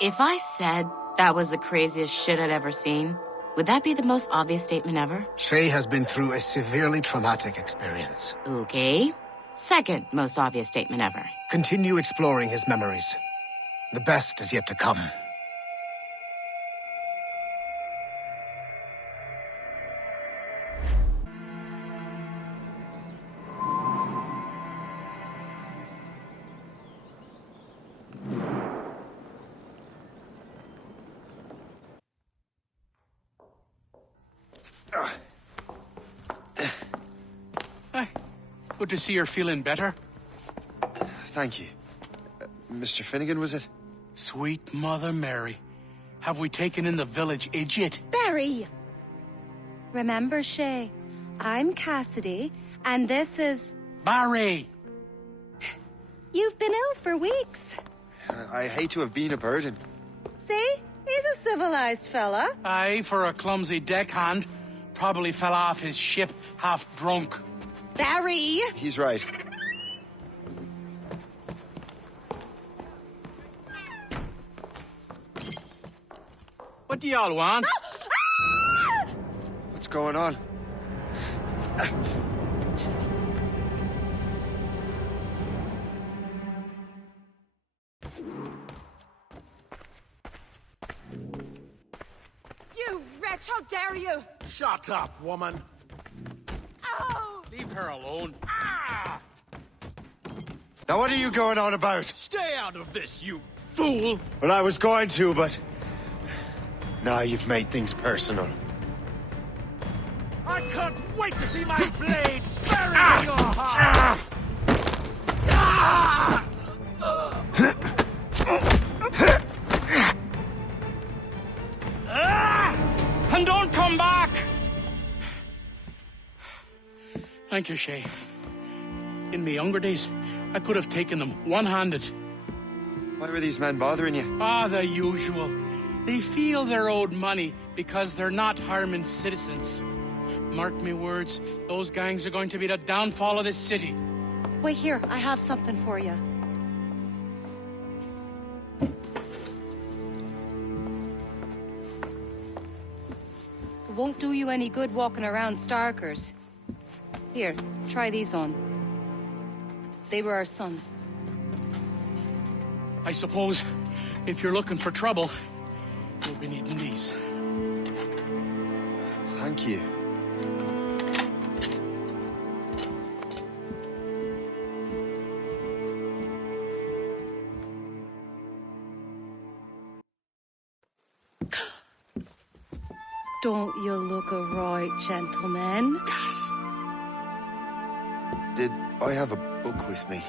If I said that was the craziest shit I'd ever seen, would that be the most obvious statement ever? Shay has been through a severely traumatic experience. Okay. Second most obvious statement ever. Continue exploring his memories. The best is yet to come. Good to see you're feeling better. Thank you. Mr. Finnegan, was it? Sweet Mother Mary. Have we taken in the village idiot? Barry! Remember, Shay, I'm Cassidy, and this is... Barry! You've been ill for weeks. I hate to have been a burden. See? He's a civilized fella. Aye, for a clumsy deckhand. Probably fell off his ship half drunk. Barry! He's right. What do y'all want? What's going on? You wretch, how dare you! Shut up, woman. Oh! Leave her alone. Ah! Now what are you going on about? Stay out of this, you fool! Well, I was going to, but... Now you've made things personal. I can't wait to see my blade bury your heart! And don't come back! Thank you, Shay. In my younger days, I could have taken them one-handed. Why were these men bothering you? Ah, the usual. They feel they're owed money because they're not harming citizens. Mark me words, those gangs are going to be the downfall of this city. Wait here, I have something for you. It won't do you any good walking around Starkers. Here, try these on. They were our sons. I suppose, if you're looking for trouble, you'll be needing these. Thank you. Don't you look a right gentleman? Gas. Did I have a book with me?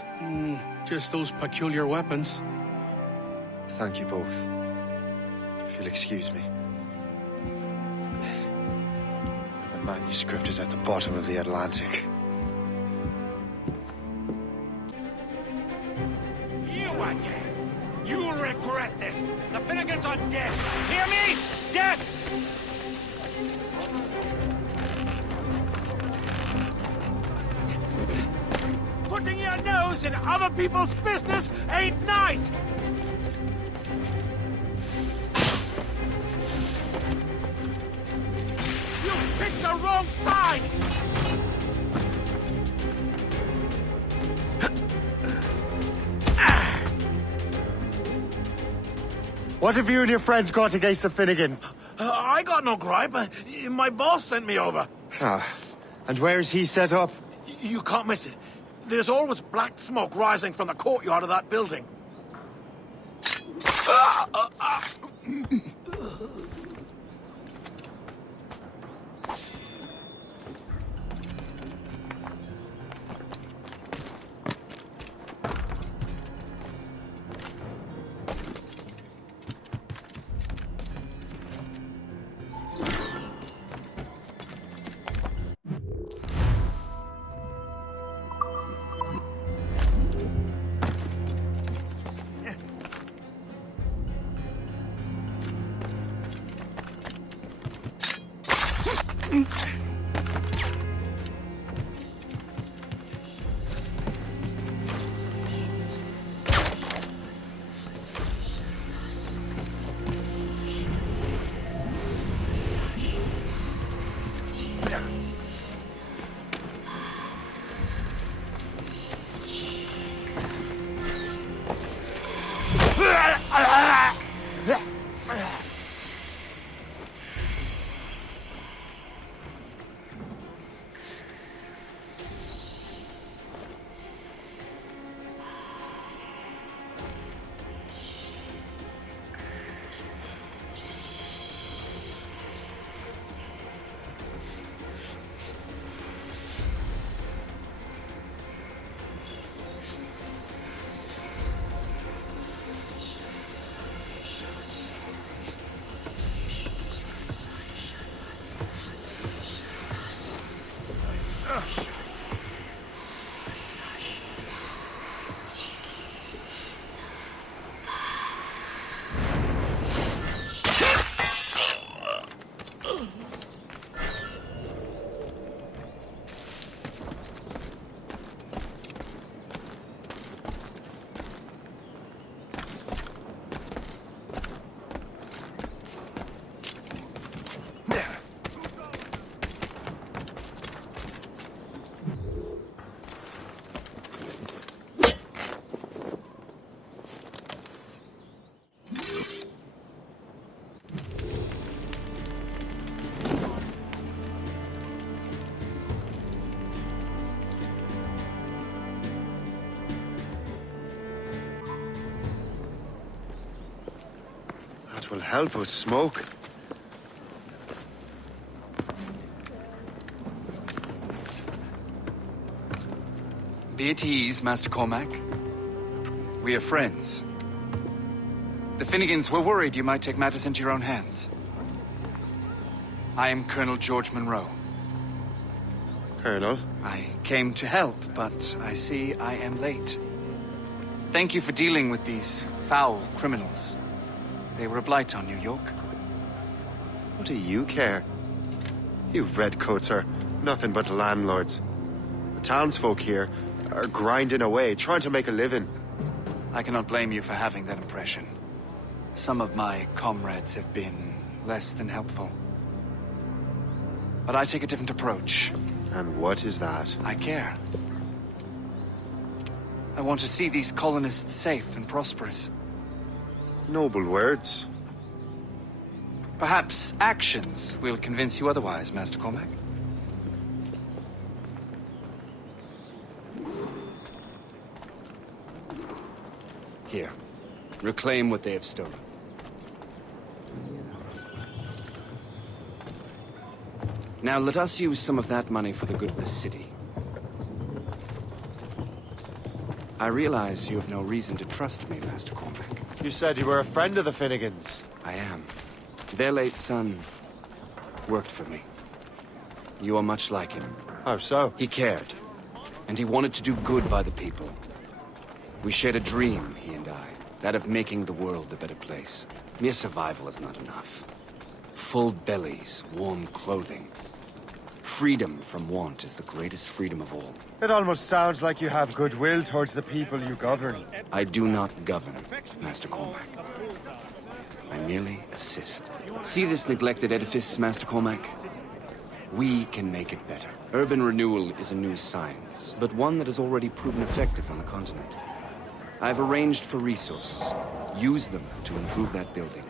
Just those peculiar weapons. Thank you both. If you'll excuse me. The manuscript is at the bottom of the Atlantic. You again! You will regret this! The Finnegans are dead! Hear me? Dead! Putting your nose in other people's business ain't nice! You picked the wrong side! What have you and your friends got against the Finnegans? I got no gripe. My boss sent me over. Ah, and where's he set up? You can't miss it. There's always black smoke rising from the courtyard of that building. will help us smoke. Be at ease, Master Cormac. We are friends. The Finnegans were worried you might take matters into your own hands. I am Colonel George Monroe. Colonel? I came to help, but I see I am late. Thank you for dealing with these foul criminals. They were a blight on New York. What do you care? You redcoats are nothing but landlords. The townsfolk here are grinding away, trying to make a living. I cannot blame you for having that impression. Some of my comrades have been less than helpful. But I take a different approach. And what is that? I care. I want to see these colonists safe and prosperous. Noble words. Perhaps actions will convince you otherwise, Master Cormac. Here, reclaim what they have stolen. Now let us use some of that money for the good of the city. I realize you have no reason to trust me, Master Cormac. You said you were a friend of the Finnegans. I am. Their late son worked for me. You are much like him. How so? He cared, and he wanted to do good by the people. We shared a dream, he and I, that of making the world a better place. Mere survival is not enough. Full bellies, warm clothing. Freedom from want is the greatest freedom of all. It almost sounds like you have goodwill towards the people you govern. I do not govern, Master Cormac. I merely assist. See this neglected edifice, Master Cormac? We can make it better. Urban renewal is a new science, but one that has already proven effective on the continent. I've arranged for resources. Use them to improve that building.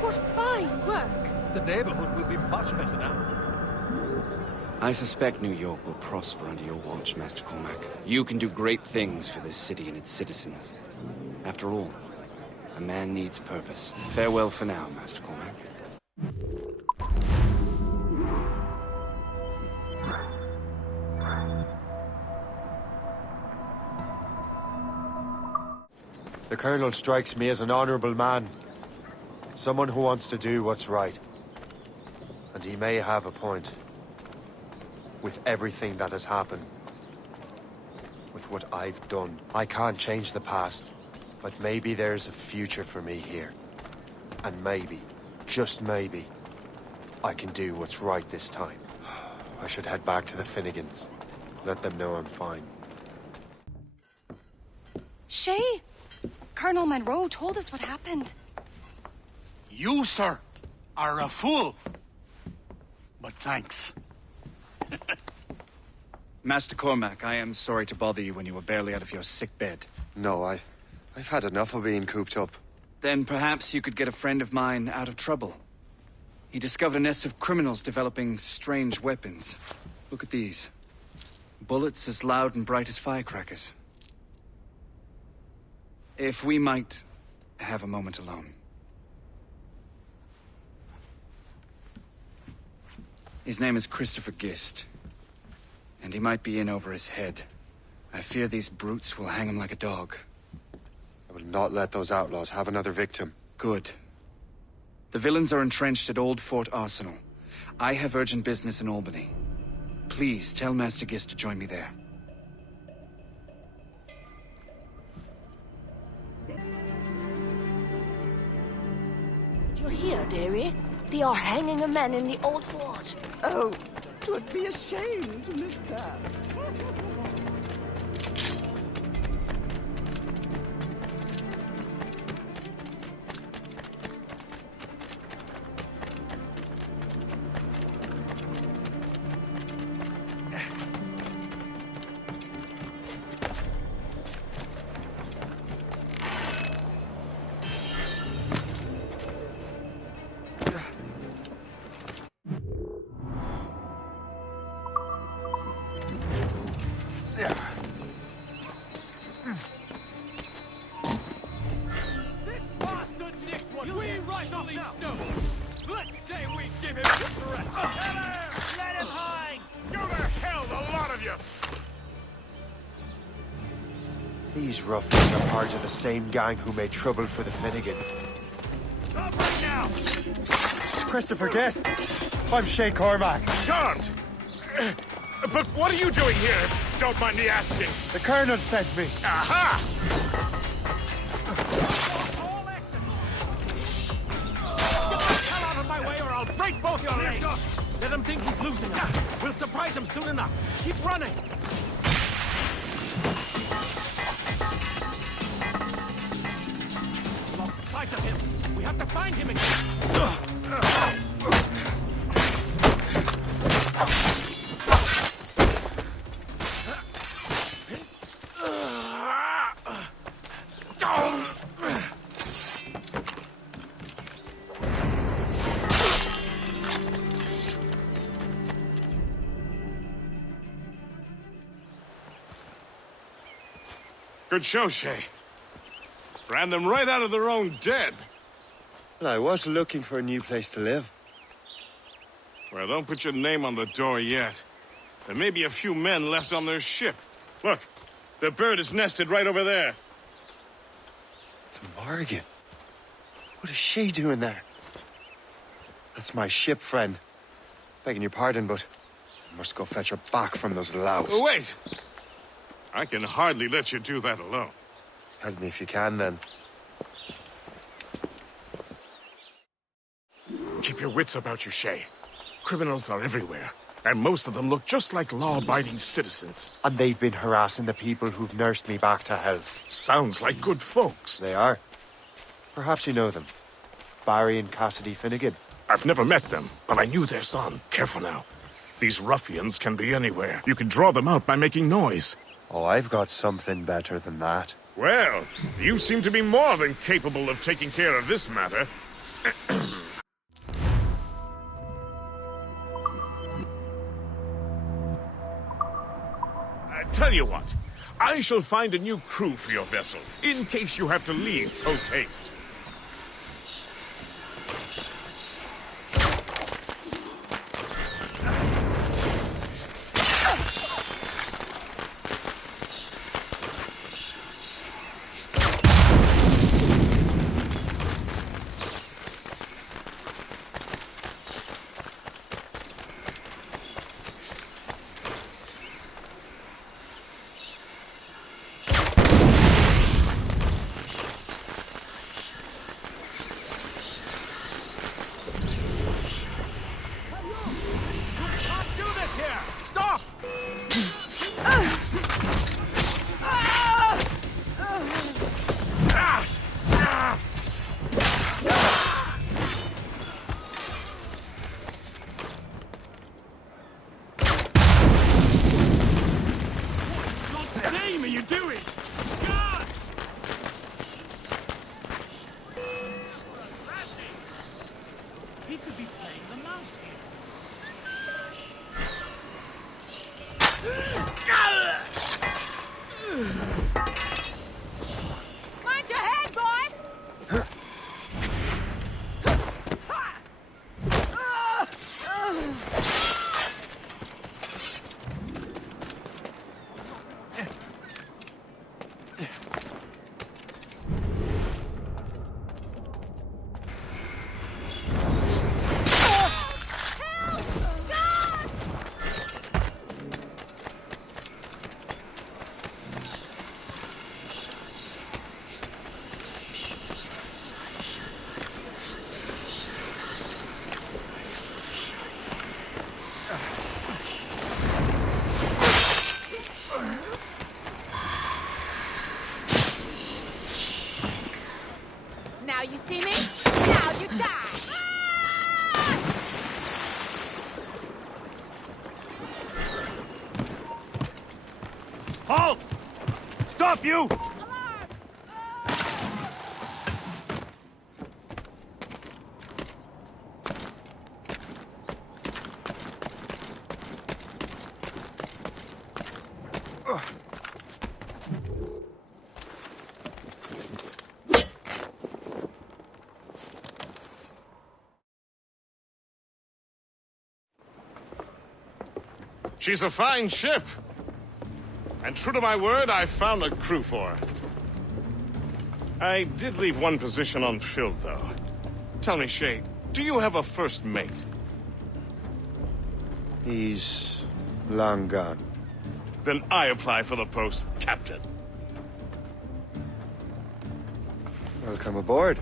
What fine work! The neighborhood will be much better now. I suspect New York will prosper under your watch, Master Cormac. You can do great things for this city and its citizens. After all, a man needs purpose. Farewell for now, Master Cormac. The Colonel strikes me as an honorable man. Someone who wants to do what's right. And he may have a point. With everything that has happened. With what I've done. I can't change the past. But maybe there's a future for me here. And maybe, just maybe, I can do what's right this time. I should head back to the Finnegans. Let them know I'm fine. Shay, Colonel Monroe told us what happened. You, sir, are a fool. But thanks. Master Cormac, I am sorry to bother you when you were barely out of your sick bed. No, I've had enough of being cooped up. Then perhaps you could get a friend of mine out of trouble. He discovered a nest of criminals developing strange weapons. Look at these. Bullets as loud and bright as firecrackers. If we might have a moment alone. His name is Christopher Gist. And he might be in over his head. I fear these brutes will hang him like a dog. I will not let those outlaws have another victim. Good. The villains are entrenched at Old Fort Arsenal. I have urgent business in Albany. Please tell Master Gist to join me there. Do you hear, dearie? They are hanging a man in the old fort. Oh, 'twould be a shame to miss that. bastard Nick was we rightfully snow. Let's say we give him a rest. Let him hang! Go to hell, the lot of you! These ruffians are part of the same gang who made trouble for the Finnegan. Stop right now! Christopher Guest! I'm Shay Cormac. Can't! But what are you doing here, if you don't mind me asking? The Colonel sent me. Aha! Get the hell out of my way or I'll break both your legs! Let him think he's losing us. We'll surprise him soon enough. Keep running! Lost sight of him. We have to find him again. Good show, Shay. Ran them right out of their own den. Well, I was looking for a new place to live. Well, don't put your name on the door yet. There may be a few men left on their ship. Look, the bird is nested right over there. The Morgan. What is she doing there? That's my ship, friend. Begging your pardon, but I must go fetch her back from those louts. Oh, wait! I can hardly let you do that alone. Help me if you can, then. Keep your wits about you, Shay. Criminals are everywhere, and most of them look just like law-abiding citizens. And they've been harassing the people who've nursed me back to health. Sounds like good folks. They are. Perhaps you know them. Barry and Cassidy Finnegan. I've never met them, but I knew their son. Careful now. These ruffians can be anywhere. You can draw them out by making noise. Oh, I've got something better than that. Well, you seem to be more than capable of taking care of this matter. Tell you what, I shall find a new crew for your vessel, in case you have to leave post-haste. Now you see me? Now you die! Halt! Stop, you! She's a fine ship. And true to my word, I found a crew for her. I did leave one position unfilled, though. Tell me, Shay, do you have a first mate? He's long gone. Then I apply for the post, Captain. Welcome aboard.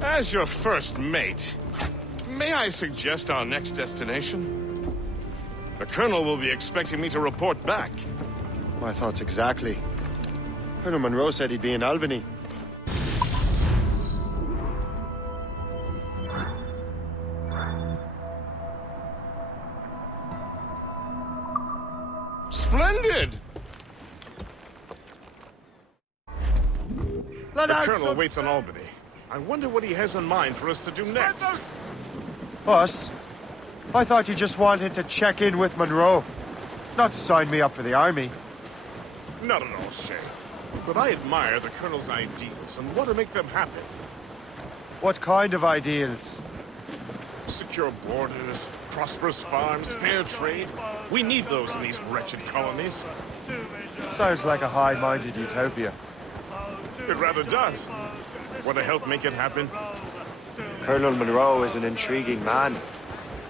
As your first mate, may I suggest our next destination? The Colonel will be expecting me to report back. My thoughts exactly. Colonel Monroe said he'd be in Albany. Splendid! The Colonel waits on Albany. I wonder what he has in mind for us to do next. Us? I thought you just wanted to check in with Monroe. Not sign me up for the army. Not at all, Shay. But I admire the Colonel's ideals and want to make them happen. What kind of ideals? Secure borders, prosperous farms, fair trade. We need those in these wretched colonies. Sounds like a high-minded utopia. It rather does. Want to help make it happen? Colonel Monroe is an intriguing man,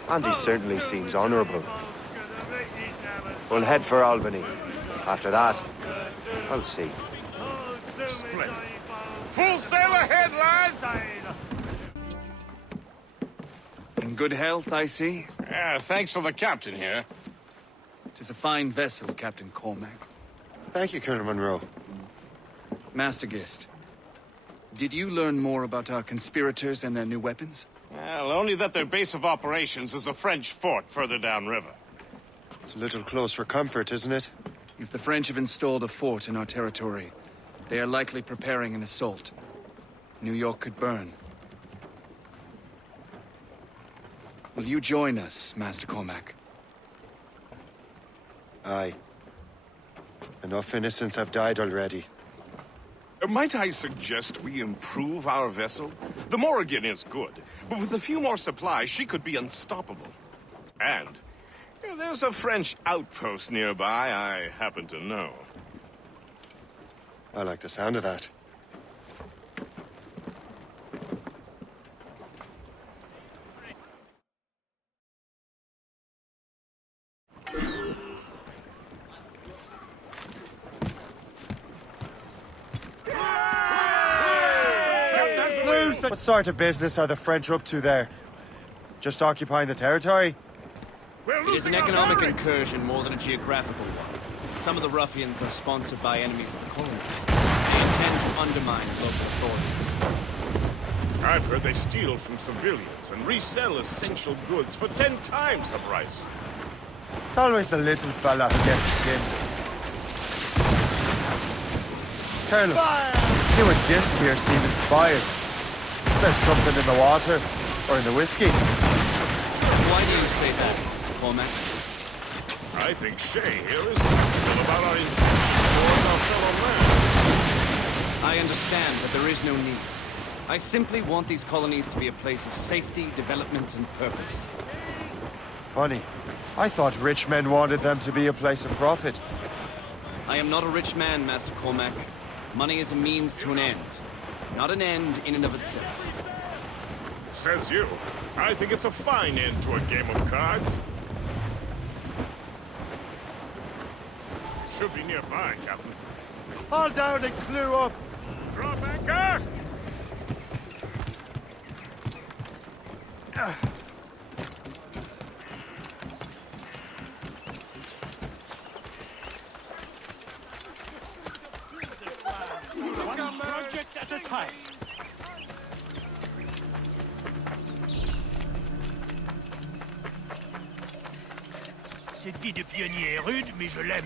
and he certainly seems honorable. We'll head for Albany. After that, I'll see. Splendid. Full sail ahead, lads! In good health, I see. Yeah, thanks to the captain here. 'Tis a fine vessel, Captain Cormac. Thank you, Colonel Monroe. Master Gist, did you learn more about our conspirators and their new weapons? Well, only that their base of operations is a French fort further downriver. It's a little close for comfort, isn't it? If the French have installed a fort in our territory, they are likely preparing an assault. New York could burn. Will you join us, Master Cormac? Aye. Enough innocents have died already. Might I suggest we improve our vessel? The Morrigan is good, but with a few more supplies, she could be unstoppable. And there's a French outpost nearby I happen to know. I like the sound of that. What sort of business are the French up to there? Just occupying the territory? It is an economic incursion more than a geographical one. Some of the ruffians are sponsored by enemies of the colonies. They intend to undermine local authorities. I've heard they steal from civilians and resell essential goods for 10 times the price. It's always the little fella who gets skinned. Colonel, you and Gist here seem inspired. Is there something in the water? Or in the whiskey? Why do you say that, Mr. Cormac? I think Shay here is still about our towards our fellow man. I understand, but there is no need. I simply want these colonies to be a place of safety, development, and purpose. Funny. I thought rich men wanted them to be a place of profit. I am not a rich man, Master Cormac. Money is a means to an end, not an end in and of itself. Says you. I think it's a fine end to a game of cards. Should be nearby, Captain. Haul down and clew up! Drop anchor! Project at a time. Cette vie de pionnier est rude, mais je l'aime.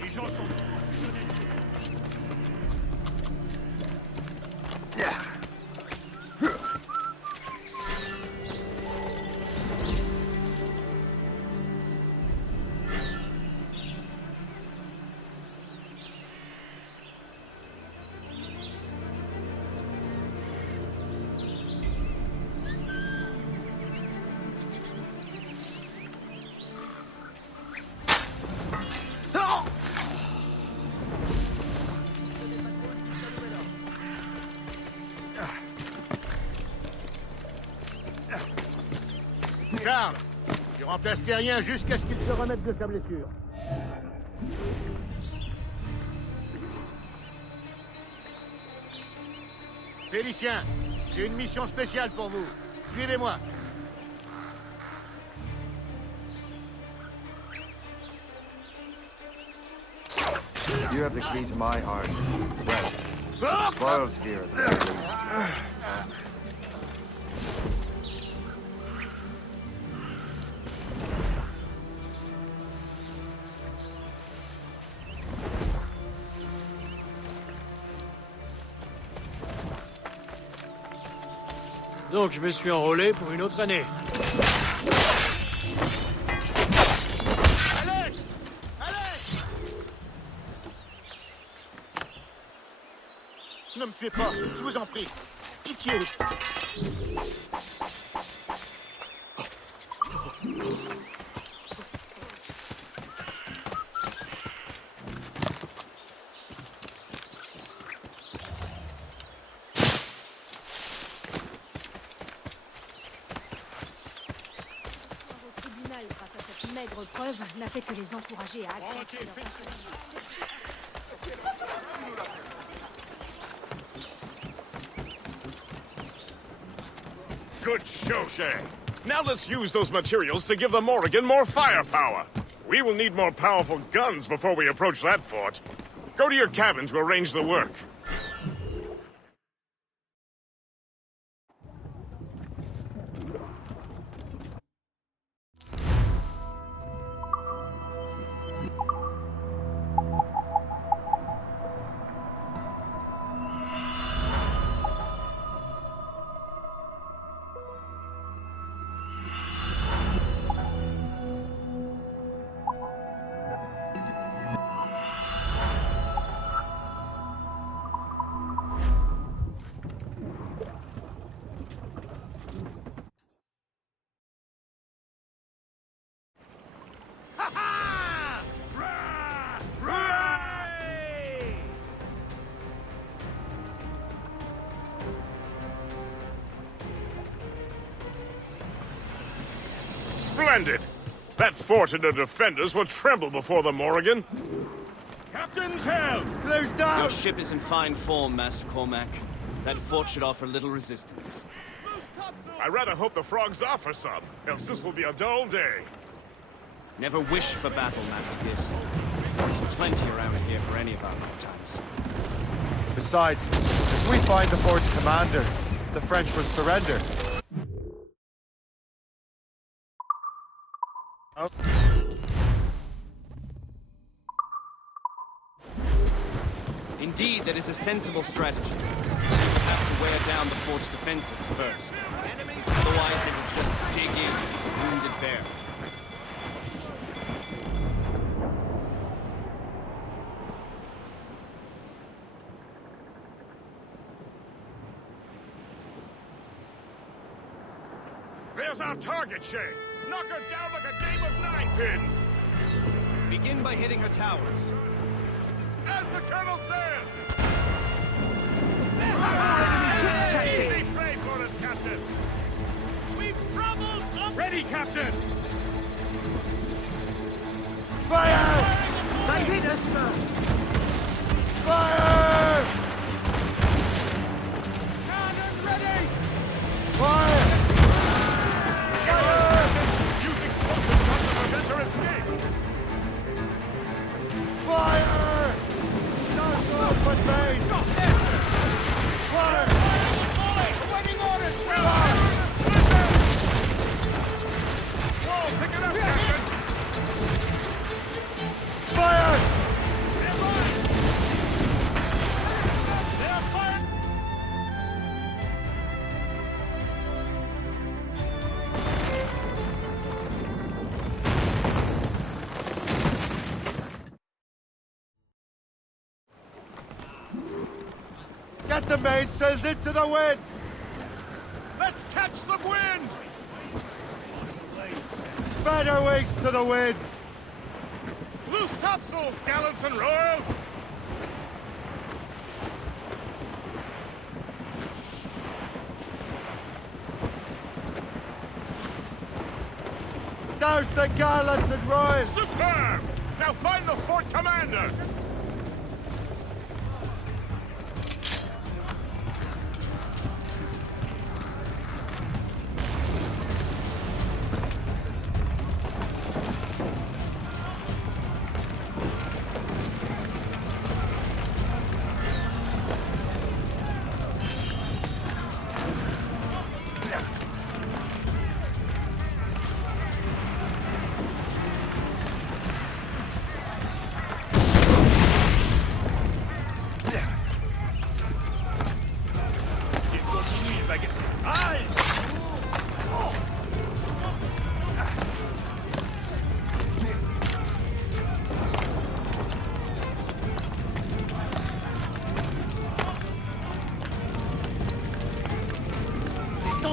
Les gens sont... Charles, tu remplaces Terrien jusqu'à ce qu'il se remette de sa blessure. Félicien, j'ai une mission spéciale pour vous. Suivez-moi. You have the key to my heart. Well, the spoils here at the very least. Donc je me suis enrôlé pour une autre année. Allez! Allez! Ne me tuez pas, je vous en prie. Pitié. Maigre preuve n'a fait que les encourager à accepter leur... Good show, Shay. Now let's use those materials to give the Morrigan more firepower. We will need more powerful guns before we approach that fort. Go to your cabin to arrange the work. Splendid! That fort and the defenders will tremble before the Morrigan. Captain's held! Close down! Your ship is in fine form, Master Cormac. That fort should offer little resistance. I rather hope the frogs offer some, else this will be a dull day. Never wish for battle, Master Gist. There's plenty around here for any of our lifetimes. Besides, if we find the fort's commander, the French will surrender. Indeed, that is a sensible strategy. We'll have to wear down the fort's defenses first. Otherwise, they will just dig in like a wounded bear. There's our target, Shay. Knock her down like a game of ninepins. Begin by hitting her towers. As the Colonel says! Easy prey for us, Captain! We've troubled up! Ready, Captain! Fire! They hit us, sir! Fire! Cannon ready! Fire! Use explosive shots to prevent her escape! Fire! Don't open base! Fire! Awaiting orders, sir! Squall, pick it up, Captain! Fire! They're fired! Get the mainsails into the wind! Let's catch some wind! Spread our wings to the wind! Loose topsails, gallants and royals! douse the gallants and rise! Superb! Now find the fort commander!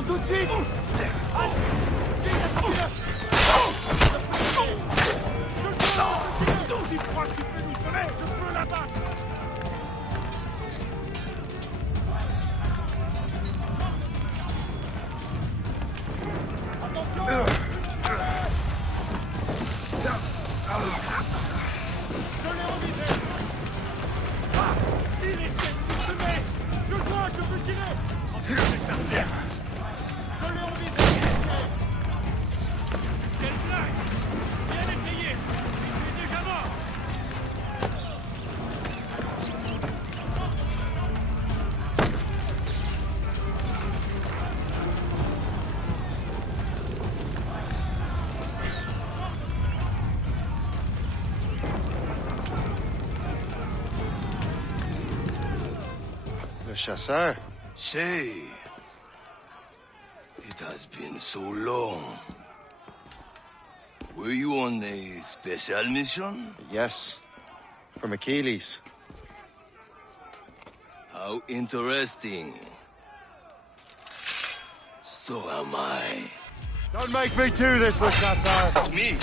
Tout de suite! Tu crois que tu peux nous sauver? Je peux l'abattre! Je l'ai revisé! Ah! Il essaie de nous semer! Je vois, je peux tirer! Je l'ai revisé! Quelle blague! Bien essayé! Il est déjà mort! Le chasseur. Say, it has been so long. Were you on a special mission? Yes. From Achilles. How interesting. So am I. Don't make me do this, Le Chasseur! Me?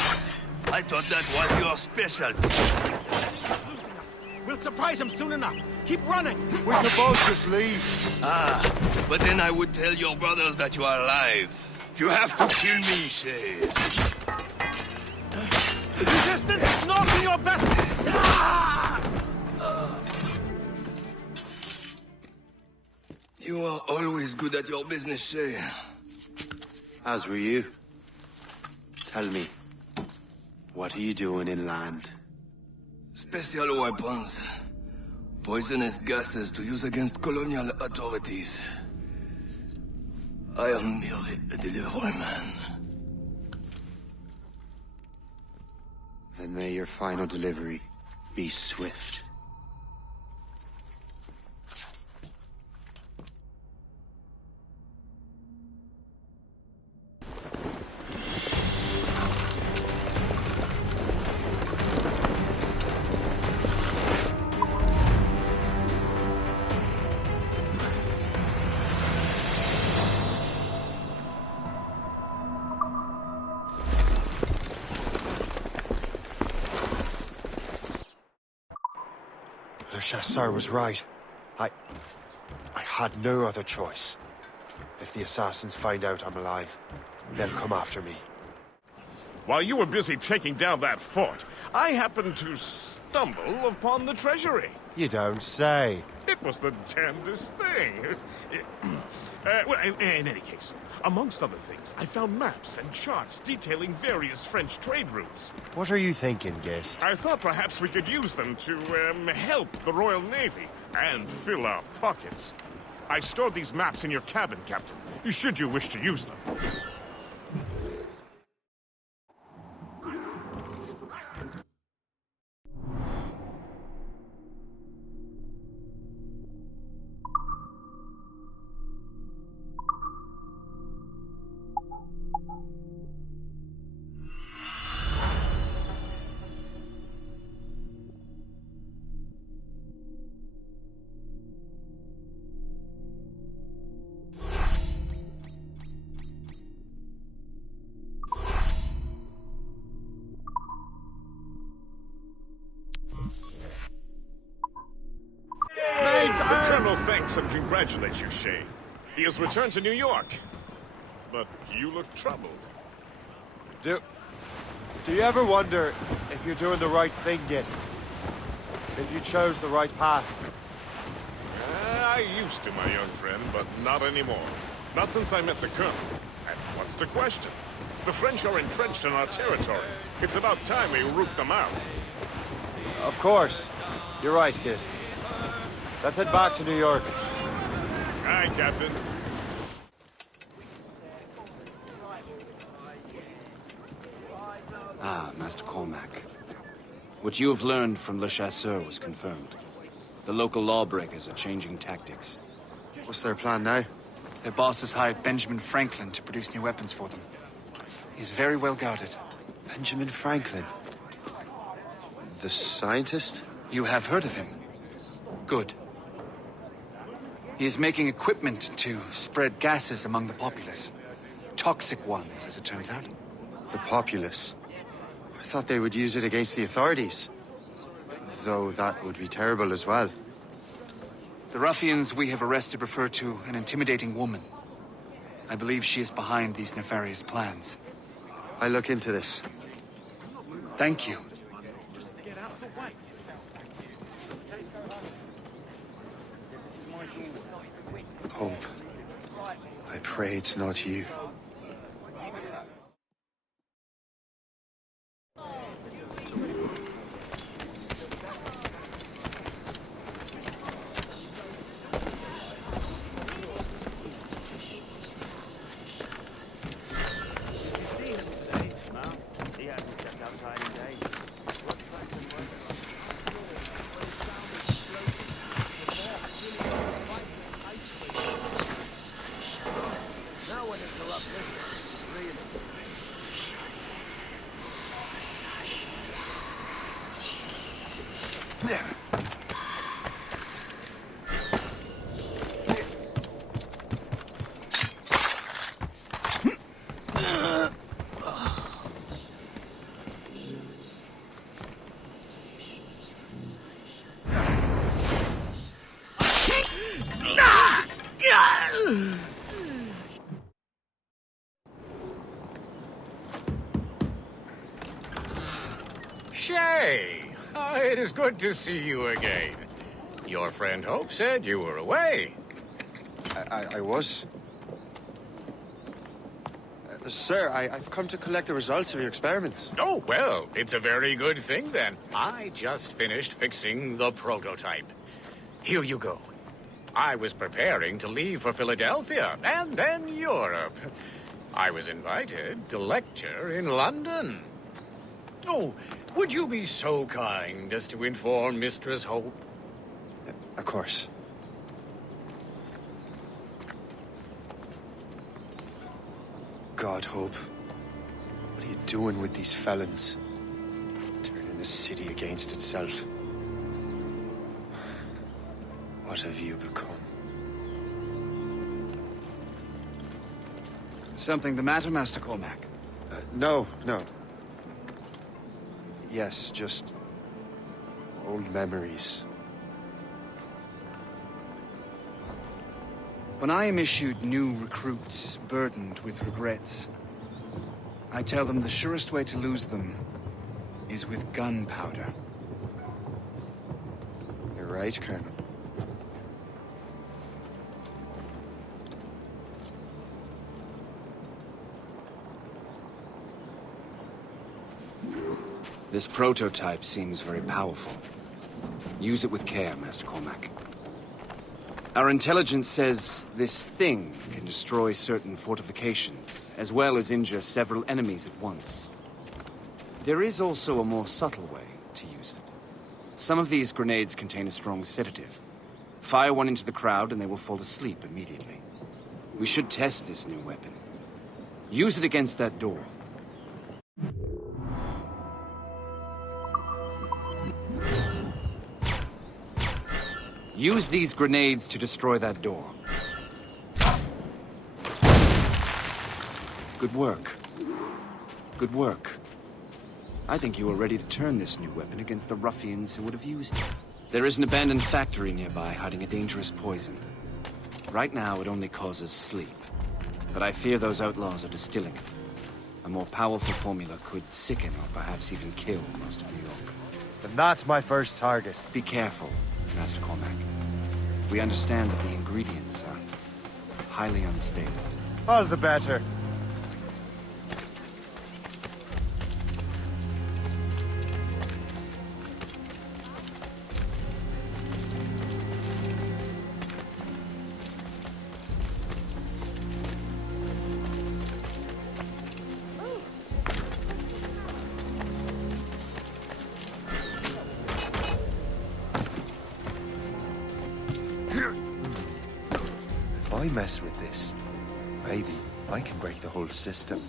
I thought that was your specialty. We'll surprise him soon enough. Keep running. We can both just leave. Ah, but then I would tell your brothers that you are alive. You have to kill me, Shay. Resistance, not in your best. Ah! You are always good at your business, Shay. As were you. Tell me, what are you doing inland? Special weapons. Poisonous gases to use against colonial authorities. I am merely a delivery man. Then may your final delivery be swift. Le Chasseur was right. I had no other choice. If the assassins find out I'm alive, they'll come after me. While you were busy taking down that fort, I happened to stumble upon the treasury. You don't say. It was the damnedest thing. Well, in any case, amongst other things, I found maps and charts detailing various French trade routes. What are you thinking, Guest? I thought perhaps we could use them to, help the Royal Navy and fill our pockets. I stored these maps in your cabin, Captain, should you wish to use them. The Colonel thanks and congratulates you, Shay. He has returned to New York. But you look troubled. Do you ever wonder if you're doing the right thing, Gist? If you chose the right path? I used to, my young friend, but not anymore. Not since I met the Colonel. And what's the question? The French are entrenched in our territory. It's about time we root them out. Of course. You're right, Gist. Let's head back to New York. Aye, Captain. Ah, Master Cormac. What you have learned from Le Chasseur was confirmed. The local lawbreakers are changing tactics. What's their plan now? Their boss has hired Benjamin Franklin to produce new weapons for them. He's very well guarded. Benjamin Franklin? The scientist? You have heard of him? Good. He is making equipment to spread gases among the populace. Toxic ones, as it turns out. The populace? I thought they would use it against the authorities. Though that would be terrible as well. The ruffians we have arrested refer to an intimidating woman. I believe she is behind these nefarious plans. I'll look into this. Thank you. Hope. I pray it's not you. Shay! It is good to see you again. Your friend Hope said you were away. I was. Sir, I've come to collect the results of your experiments. Oh, well, it's a very good thing then. I just finished fixing the prototype. Here you go. I was preparing to leave for Philadelphia and then Europe. I was invited to lecture in London. Oh, would you be so kind as to inform Mistress Hope? Of course. God, Hope. What are you doing with these felons? Turning the city against itself. What have you become? Something the matter, Master Cormac? No. Yes, just old memories. When I am issued new recruits burdened with regrets, I tell them the surest way to lose them is with gunpowder. You're right, Colonel. This prototype seems very powerful. Use it with care, Master Cormac. Our intelligence says this thing can destroy certain fortifications, as well as injure several enemies at once. There is also a more subtle way to use it. Some of these grenades contain a strong sedative. Fire one into the crowd and they will fall asleep immediately. We should test this new weapon. Use it against that door. Use these grenades to destroy that door. Good work. Good work. I think you are ready to turn this new weapon against the ruffians who would have used it. There is an abandoned factory nearby hiding a dangerous poison. Right now, it only causes sleep. But I fear those outlaws are distilling it. A more powerful formula could sicken or perhaps even kill most of New York. Then that's my first target. Be careful, Master Cormac. We understand that the ingredients are highly unstable. All the better. If I mess with this, maybe I can break the whole system.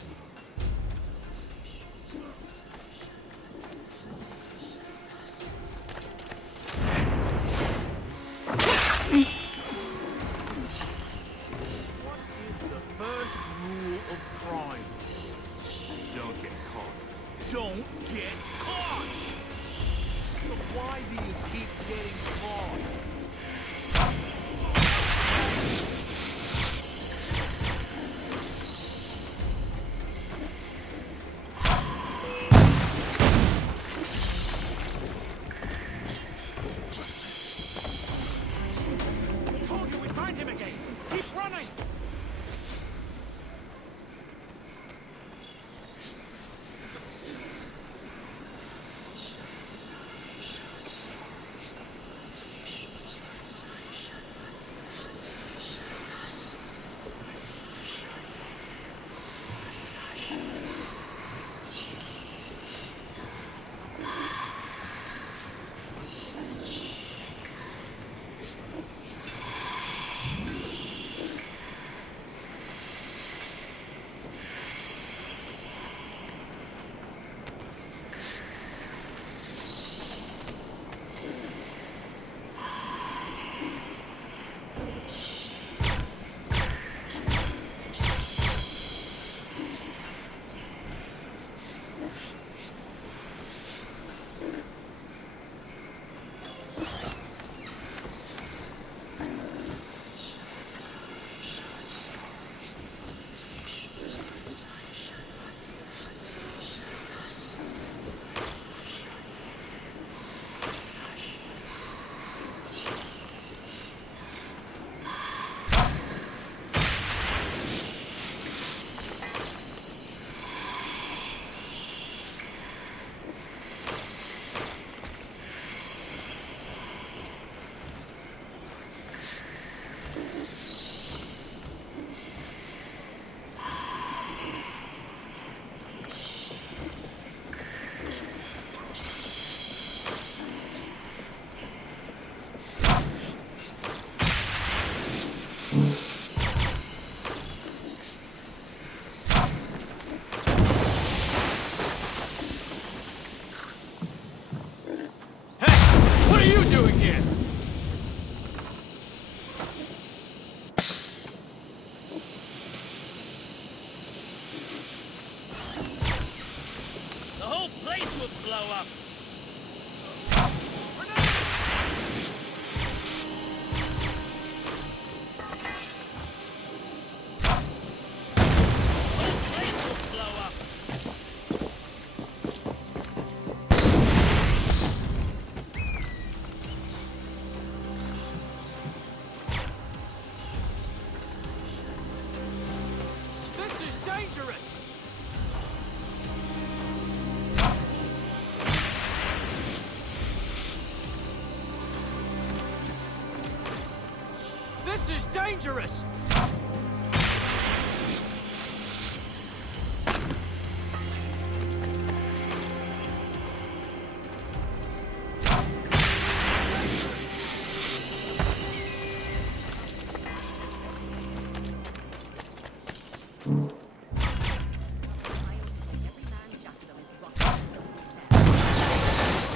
This is dangerous!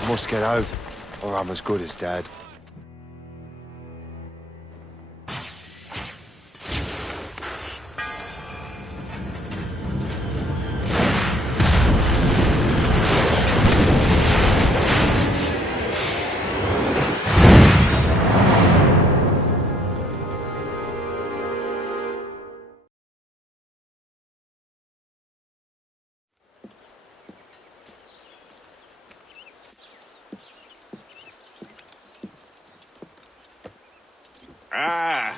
Must get out, or I'm as good as dead. Ah,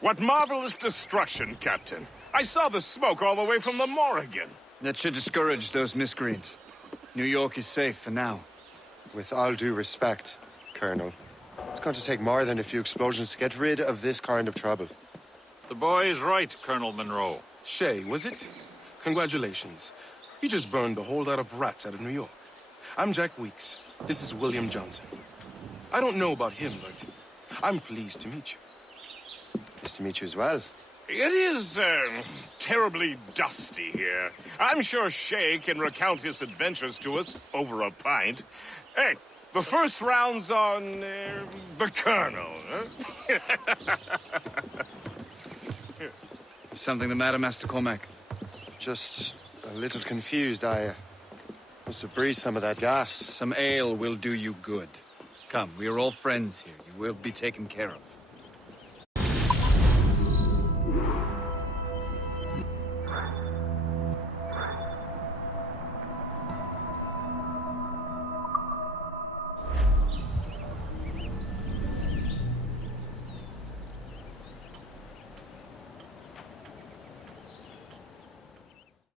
what marvelous destruction, Captain. I saw the smoke all the way from the Morrigan. That should discourage those miscreants. New York is safe for now. With all due respect, Colonel, it's going to take more than a few explosions to get rid of this kind of trouble. The boy is right, Colonel Monroe. Shay, was it? Congratulations. You just burned a whole lot of rats out of New York. I'm Jack Weeks. This is William Johnson. I don't know about him, but I'm pleased to meet you. Nice to meet you as well. It is, terribly dusty here. I'm sure Shay can recount his adventures to us over a pint. Hey, the first round's on, the Colonel, huh? Something the matter, Master Cormac? Just a little confused. I must have breathed some of that gas. Some ale will do you good. Come, we are all friends here. You will be taken care of.